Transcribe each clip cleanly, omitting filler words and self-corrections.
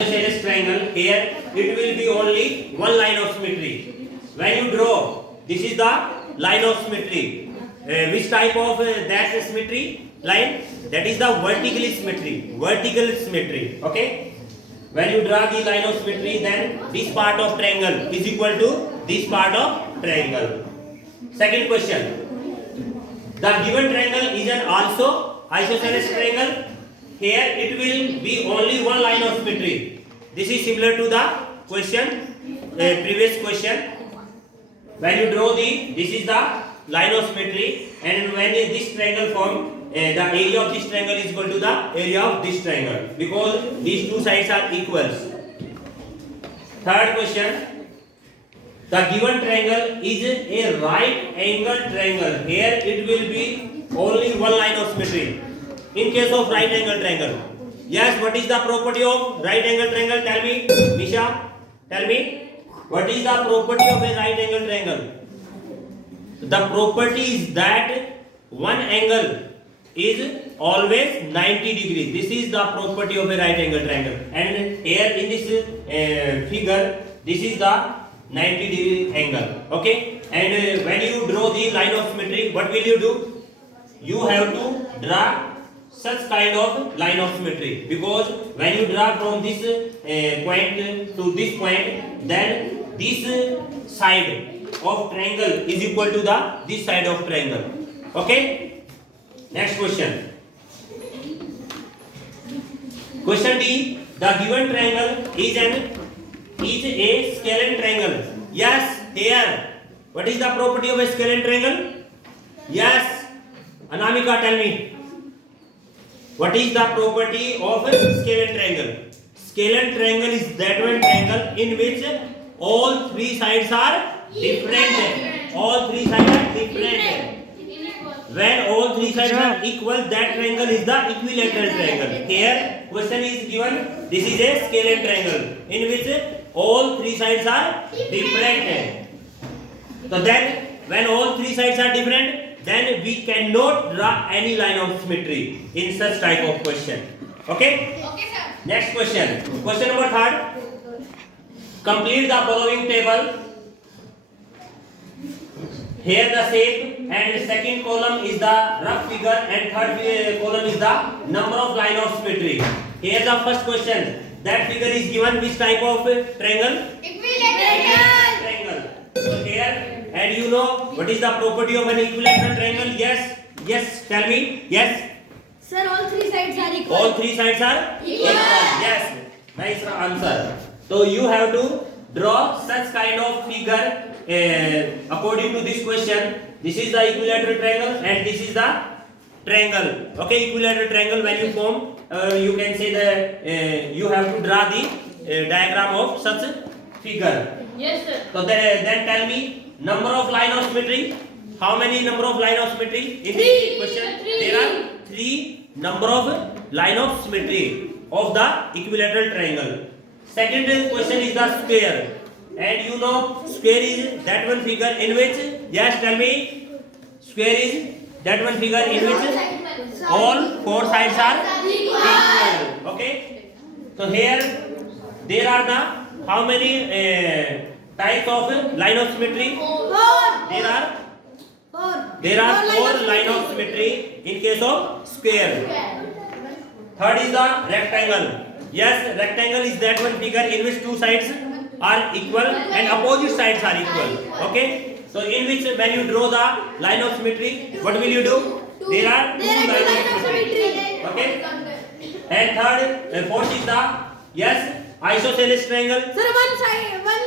isosceles triangle, here it will be only one line of symmetry. When you draw, this is the line of symmetry. Which type of that symmetry line? That is the vertical symmetry. Vertical symmetry. Okay. When you draw the line of symmetry, then this part of triangle is equal to this part of triangle. Second question. The given triangle is an also isosceles triangle. Here it will be only one line of symmetry. This is similar to the question, previous question. When you draw this is the line of symmetry, and when this triangle form, the area of this triangle is equal to the area of this triangle because these two sides are equals. Third question. The given triangle is a right angle triangle. Here it will be only one line of symmetry. In case of right angle triangle, yes, what is the property of right angle triangle? Tell me, Nisha. Tell me, what is the property of a right angle triangle? The property is that one angle is always 90 degrees. This is the property of a right angle triangle. And here in this figure, this is the 90 degree angle. Okay. And when you draw the line of symmetry, what will you do? You have to draw such kind of line of symmetry, because when you draw from this point to this point, then this side of triangle is equal to this side of triangle. Okay. Next question. Question D. The given triangle is a scalene triangle. Yes. Here, what is the property of a scalene triangle? Yes. Anamika, tell me. What is the property of a scalene triangle? Scalene triangle is that one triangle in which all three sides are different. All three sides are different. When all three sides are equal, that triangle is the equilateral triangle. Here, question is given. This is a scalene triangle in which all three sides are different. So then, when all three sides are different, then we cannot draw any line of symmetry in such type of question. Okay? Okay, sir. Next question. Question number 3. Complete the following table. Here the shape, and second column is the rough figure, and third column is the number of line of symmetry. Here the first question. That figure is given which type of triangle? Equilateral Triangle. So here. And you know what is the property of an equilateral triangle? Yes. Yes. Tell me. Yes. Sir, all three sides are equal. All three sides are equal. Yes. Nice answer. So you have to draw such kind of figure according to this question. This is the equilateral triangle and this is the triangle. Okay, equilateral triangle. When you form, you can say that you have to draw the diagram of such figure. Yes, sir. So then tell me. Number of line of symmetry. How many number of line of symmetry in this question? There are 3 number of line of symmetry of the equilateral triangle. Second question is the square. And you know square is that one figure in which, yes, tell me, square is that one figure in which all 4 sides are equal. Okay. So here there are the how many types of line of symmetry? 4. There are 4 line of symmetry in case of square. Third is the rectangle. Yes, rectangle is that one figure in which 2 sides are equal and opposite sides are equal. Okay. So in which when you draw the line of symmetry, what will you do? There are 2 lines of symmetry. Okay. And fourth is the, yes, isosceles triangle. Sir, one side, one.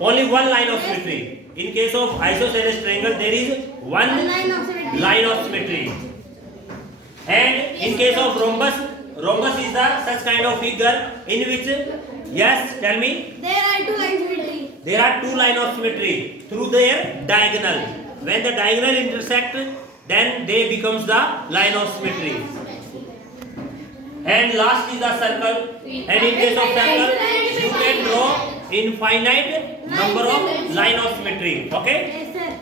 Only one line of symmetry. In case of isosceles triangle, there is one line of symmetry. And in case of rhombus is the such kind of figure in which, yes, tell me. There are 2 lines of symmetry. There are 2 line of symmetry through their diagonal. When the diagonal intersect, then they becomes the line of symmetry. And last is the circle. And in case of circle, you can draw infinite number of line of symmetry. Okay. Yes, sir.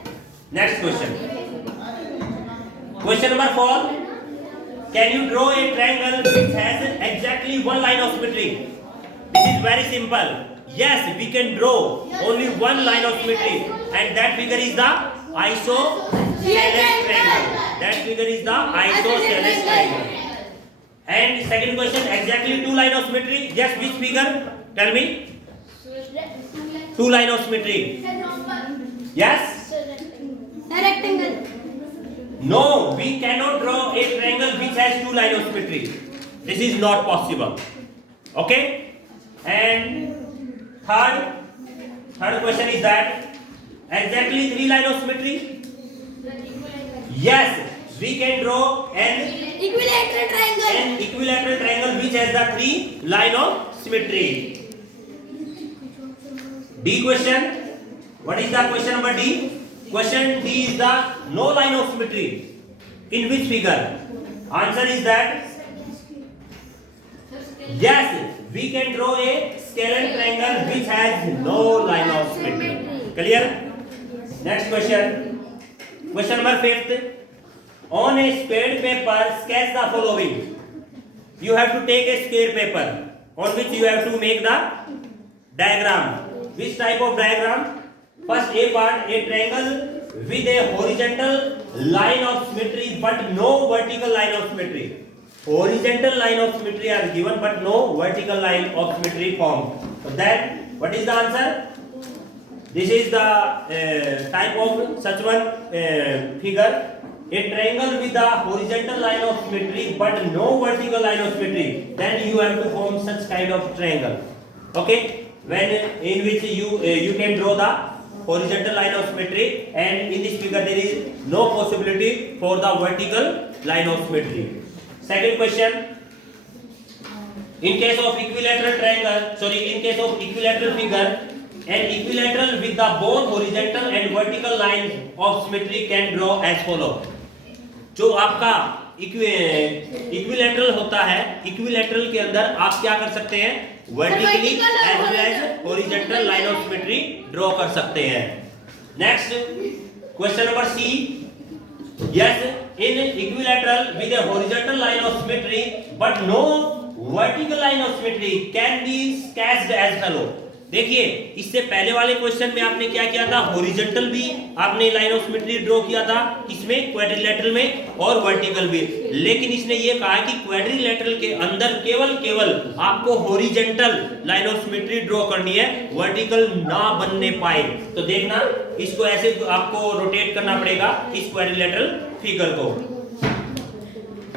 Next question. Question number 4. Can you draw a triangle which has exactly one line of symmetry? This is very simple. Yes, we can draw only one line of symmetry, and that figure is the isosceles triangle. That figure is the isosceles triangle. And second question, exactly two line of symmetry. Yes, which figure? Tell me. Two line of symmetry. Yes. A rectangle. No, we cannot draw a triangle which has two line of symmetry. This is not possible. Okay. And third question is that exactly three line of symmetry. Yes, we can draw an equilateral triangle which has the three line of symmetry. D question. What is the question number D? Question D is the no line of symmetry. In which figure? Answer is that yes, we can draw a scalar triangle which has no line of symmetry. Clear? Next question. Question number 5th. On a squared paper, sketch the following. You have to take a square paper on which you have to make the diagram. Which type of diagram? First A part, a triangle with a horizontal line of symmetry but no vertical line of symmetry. Horizontal line of symmetry are given but no vertical line of symmetry formed. So then, what is the answer? This is the type of such one figure. A triangle with a horizontal line of symmetry but no vertical line of symmetry. Then you have to form such kind of triangle. Okay, when in which you can draw the horizontal line of symmetry, and in this figure there is no possibility for the vertical line of symmetry. Second question. In case of equilateral figure, an equilateral with the both horizontal and vertical lines of symmetry can draw as follow. जो आपका equilateral होता है, equilateral के अंदर आप क्या कर सकते हैं? Vertically as well as horizontal line of symmetry draw कर सकते हैं. Next question number C. Yes, in equilateral with a horizontal line of symmetry but no vertical line of symmetry can be sketched as follow. देखिए, इससे पहले वाले question में आपने क्या किया था? हॉरिजॉन्टल भी आपने लाइन ऑफ सिमेट्री ड्रॉ किया था, इसमें क्वाड्रिलेटरल में, और वर्टिकल भी. लेकिन इसने ये कहा कि क्वाड्रिलेटरल के अंदर केवल आपको horizontal line of symmetry draw करनी है, वर्टिकल ना बनने पाए. तो देखना, इसको ऐसे आपको रोटेट करना पड़ेगा इस क्वाड्रिलेटरल फिगर को.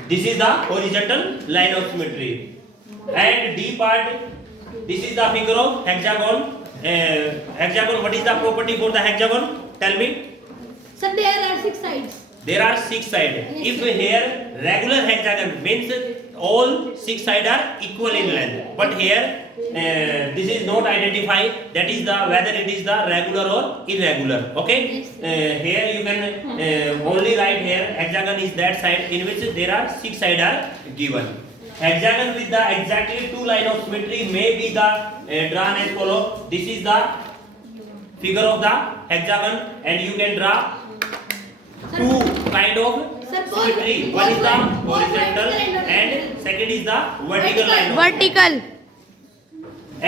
This is the horizontal line of symmetry. And D part, this is the figure of hexagon. Hexagon, what is the property for the hexagon? Tell me. Sir, there are 6 sides. There are 6 sides. If here regular hexagon means all 6 sides are equal in length, but here this is not identified, that is the whether it is the regular or irregular. Okay, here you can only write here hexagon is that side in which there are 6 sides are given. Hexagon with the exactly 2 line of symmetry may be the drawn as follow. This is the figure of the hexagon, and you can draw 2 kind of symmetry. One is the horizontal and second is the vertical line. Vertical.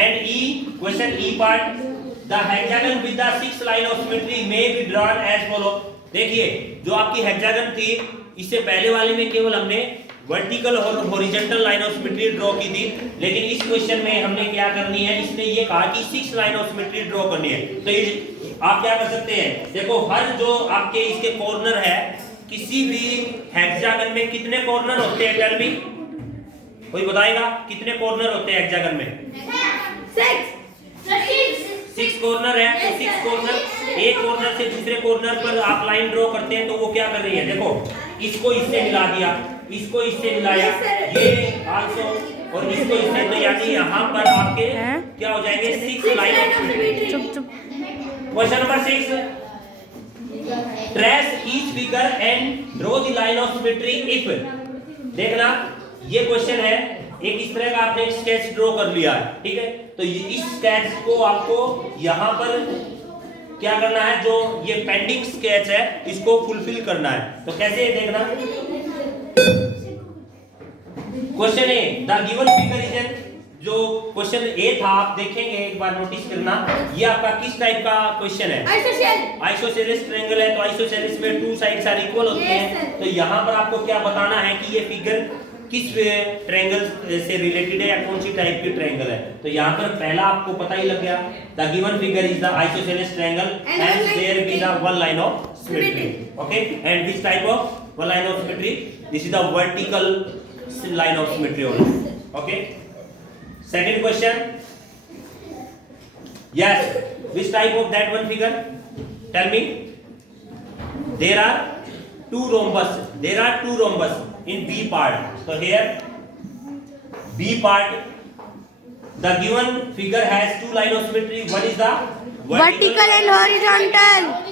And E, question E part, the hexagon with the 6 line of symmetry may be drawn as follow. देखिए, जो आपकी hexagon थी, इससे पहले वाले में केवल हमने वर्टिकल और horizontal line of symmetry draw की थी, लेकिन इस क्वेश्चन में हमने क्या करनी है? इसने ये कहा कि 6 लाइन ऑफ सिमेट्री ड्रॉ करनी है. तो आप क्या कर सकते हैं? देखो, हर जो आपके इसके कॉर्नर है, किसी भी हेक्सागन में कितने कॉर्नर होते हैं? टेल मी, कोई बताएगा कितने कॉर्नर होते हैं हेक्सागन में? 6 कॉर्नर है. तो 6 कॉर्नर, एक कॉर्नर से दूसरे कॉर्नर पर आप लाइन ड्रॉ करते हैं, तो वो क्या कर रही है? देखो, इसको इससे मिला दिया, इसको इससे मिलाया, ये आल्सो, और इसको इससे, तो यानी यहाँ पर आपके क्या हो जाएंगे? 6 line of symmetry. Question number 6. Trace each figure and draw the line of symmetry if. देखना, ये क्वेश्चन है, एक इस तरह का आपने एक स्केच ड्रॉ कर लिया है, ठीक है? तो इस स्केच को आपको यहाँ पर क्या करना है? जो ये पेंडिंग स्केच है, इसको फुलफिल करना है. तो कैसे? देखना, question A, the given figure is an, जो क्वेश्चन ए था आप देखेंगे एक बार नोटिस करना, ये आपका किस टाइप का क्वेश्चन है? Isosceles. आइसोसेलेस ट्रायंगल है, तो आइसोसेलेस में टू साइड्स आर इक्वल होते Yes, हैं, sir. तो यहाँ पर आपको क्या बताना है कि ये फिगर किस ट्रायंगल से रिलेटेड है या कौन सी टाइप की ट्रायंगल है। तो यहाँ पर पहला आपको पता ही लग गया, the given figure is the isosceles triangle and there be the one line of symmetry. Okay, and which type of one line of symmetry? This is the vertical line of symmetry only. Okay, second question. Yes, which type of that one figure? Tell me. There are two rhombus in B part. So here B part, the given figure has two line of symmetry. One is the Vertical and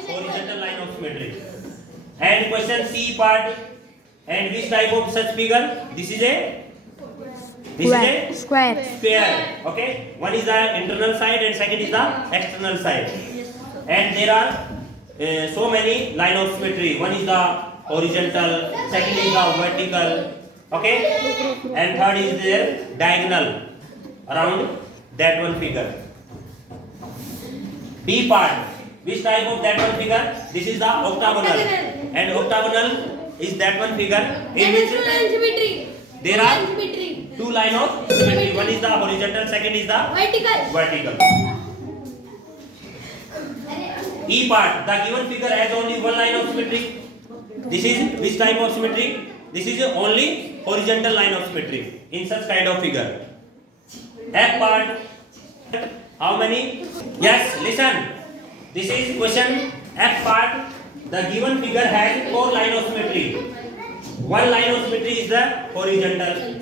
horizontal line of symmetry. And question C part, and which type of such figure? This is a square. square. Okay, one is the internal side and second is the external side. And there are so many line of symmetry. One is the horizontal, second is the vertical. Okay, and third is the diagonal around that one figure. B part, which type of that one figure? This is the octagonal. And octagonal is that one figure in which Dimensional symmetry. there are Symmetry. two line of symmetry. One is the horizontal, second is the Vertical. E part, the given figure has only one line of symmetry. This is which type of symmetry? This is only horizontal line of symmetry in such kind of figure. F part, how many? Yes, listen. This is question F part. The given figure has four line of symmetry. One line of symmetry is the horizontal,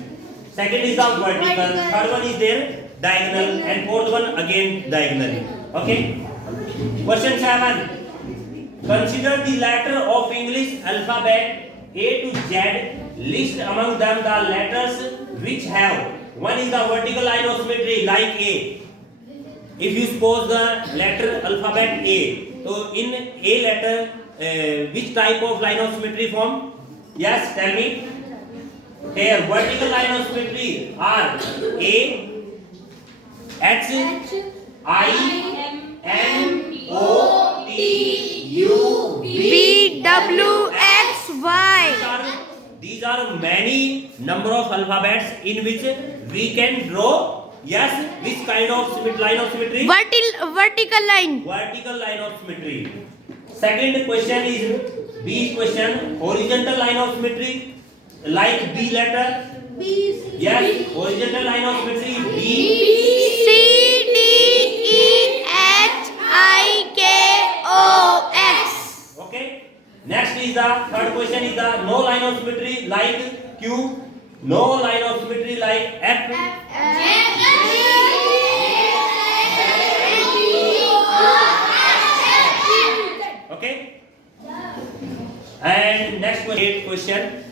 second is the vertical, third one is their diagonal, and fourth one again diagonal. Okay. Question 7. Consider the letter of English alphabet A to Z. List among them the letters which have one is the vertical line of symmetry like A. If you suppose the letter alphabet A, so in A letter which type of line of symmetry form? Yes, tell me. Here vertical line of symmetry are A, H, I, M, O, T, U, V, W, X, Y. These are many number of alphabets in which we can draw. Yes, which kind of line of symmetry? Vertical line. Vertical line of symmetry. Second question is B question, horizontal line of symmetry like B letter. B. Yes, horizontal line of symmetry B. C, D, E, H, I, K, O, X. Okay. Next is the third question is the no line of symmetry like Q, no line of symmetry like F. Okay. And next question.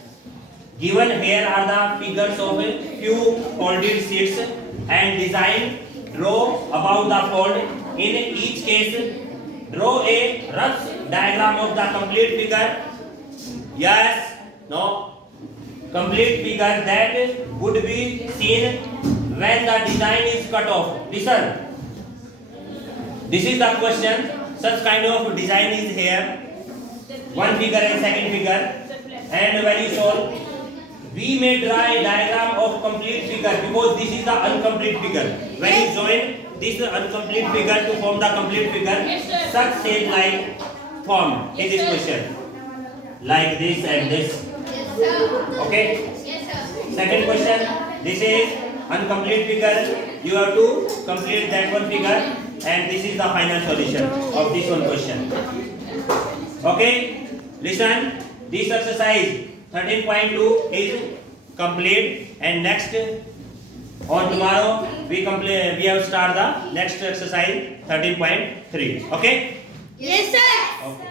Given here are the figures of a few folded sheets and design draw about the fold. In each case, draw a rough diagram of the complete figure. Yes, no. Complete figure that would be seen when the design is cut off. Listen. This is the question. Such kind of design is here. One figure and second figure. And when you solve, we may draw a diagram of complete figure because this is the incomplete figure. When you join this incomplete figure to form the complete figure, such shape like form in this question. Like this and this. Okay? Second question. This is incomplete figure. You have to complete that one figure, and this is the final solution of this one question. Okay? Listen. This exercise 13.2 is complete, and next on tomorrow we have start the next exercise 13.3. Okay? Yes, sir. Okay.